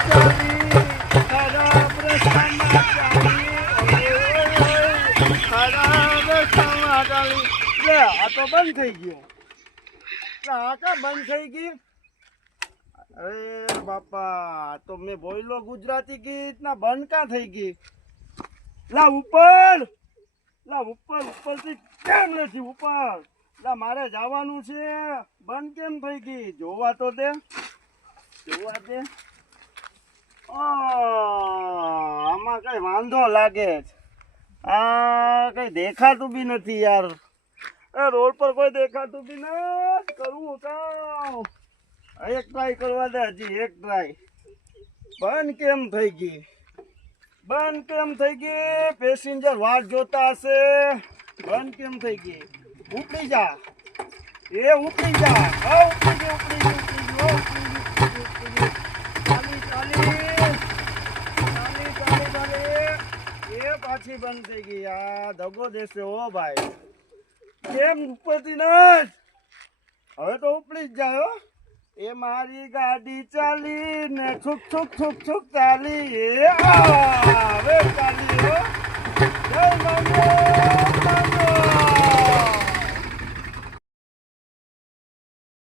ચાલી ખરાબ રસ્તામાં ચાલી ખરાબ રસ્તામાં ચાલી લે આ તો બંધ થઈ ગયો આ કા બંધ થઈ ગઈ અરે બાપા તો મેં બોયલો ગુજરાતી ગીત ના બંધ કા થઈ ગઈ લા ઉપર ઉપરથી કેમ નથી ઉપર લા મારે જવાનું છે બંધ કેમ થઈ ગઈ જોવા તો દે આમાં કઈ વાંધો લાગે આ કઈ દેખાતું બી નથી યાર રોડ પર કોઈ દેખાતું બી નથી કરવું કામ એક ટ્રાય કરવા દે હજી એક ટ્રાય બંધ કેમ થઈ ગઈ પેસેન્જર વાટ જોતા હશે બંધ કેમ થઈ ગઈ ઉપડી જા ઉપડી જા એ પાછી બંધ થઈ ગઈ આ દગો દેશે ઓ ભાઈ કેમ ઉપરથી નથી હવે તો ઉપડી જ જાય એ મારી ગાડી ચાલી ને છુક છુક છુક છુક ચાલી હવે ચાલી